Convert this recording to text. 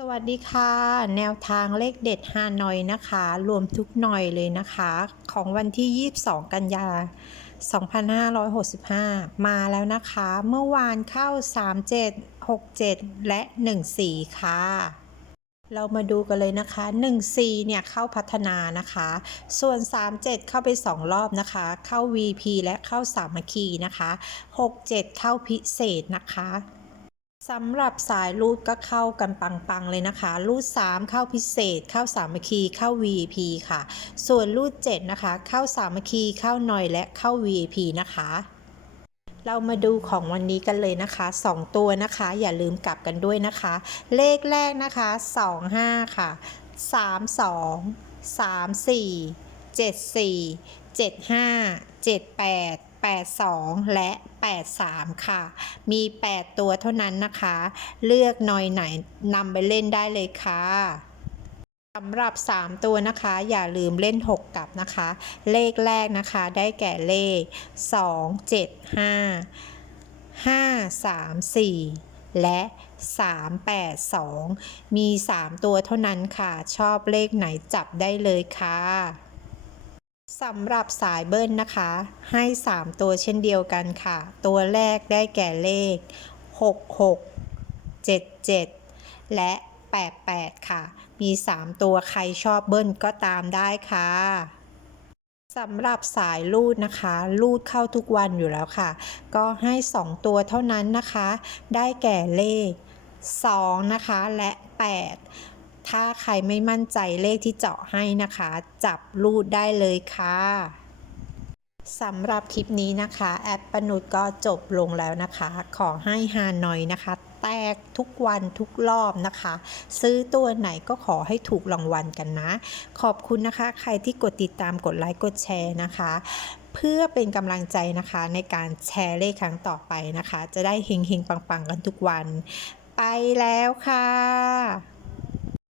สวัสดีค่ะ แนวทางเลขเด็ดฮานอยนะคะ รวมทุกหน่อยเลยนะคะ ของวันที่ 22 กันยา 2565 มาแล้วนะคะ เมื่อวานเข้า 37 67 และ 14 ค่ะ เรามาดูกันเลยนะคะ 14 เนี่ยเข้าพัฒนานะคะ ส่วน 37 เข้าไป 2 รอบนะคะ เข้า VP และเข้าสามัคคีนะคะ 67 เข้าพิเศษนะคะ สำหรับสายรูดก็เข้ากันปังๆเลยนะคะ รูด 3 เข้าพิเศษ เข้าสามัคคีเข้า VIP ค่ะ ส่วนรูด 7 นะคะ เข้าสามัคคีเข้าหน่อยและเข้า VIP นะคะ เรามาดูของวันนี้กันเลยนะคะ 2 ตัวนะคะ อย่าลืมกลับกันด้วยนะคะ เลขแรกนะคะ 25 ค่ะ 32 34 74 75 78 82 และ 83 ค่ะ มี 8 ตัวเท่านั้นนะคะ เลือกหน่อยไหนนำไปเล่นได้เลยค่ะสำหรับ 3 ตัวนะคะ อย่าลืมเล่น 6กลับนะคะ เลขแรกนะคะ ได้แก่เลข 2 7 5 5 3 4และ 382 มี 3 ตัวเท่านั้นค่ะ ชอบเลขไหนจับได้เลยค่ะ สำหรับสายเบิ้ลนะคะ ให้ 3 ตัวเช่นเดียวกันค่ะ ตัวแรกได้แก่เลข 66 77 และ 88 ค่ะ มี 3 ตัวใครชอบเบิ้ลก็ตามได้ค่ะสำหรับสายลูดนะคะ ลูดเข้าทุกวันอยู่แล้วค่ะ ก็ให้ 2 ตัวเท่านั้นนะคะ ได้แก่เลข 2 นะคะ และ 8 ถ้าใครไม่มั่นใจเลขที่เจาะให้นะคะ จับรูดได้เลยค่ะสำหรับคลิปนี้นะคะ แอดปนุดก็จบลงแล้วนะคะ ขอให้ฮานอยนะคะ แตกทุกวันทุกรอบนะคะ ซื้อตัวไหนก็ขอให้ถูกรางวัลกันนะ ขอบคุณนะคะ ใครที่กดติดตามกดไลค์กดแชร์นะคะ เพื่อเป็นกำลังใจนะคะในการแชร์เลขครั้งต่อไปนะคะ จะได้เฮงๆ ปังๆ กันทุกวัน ไปแล้วค่ะ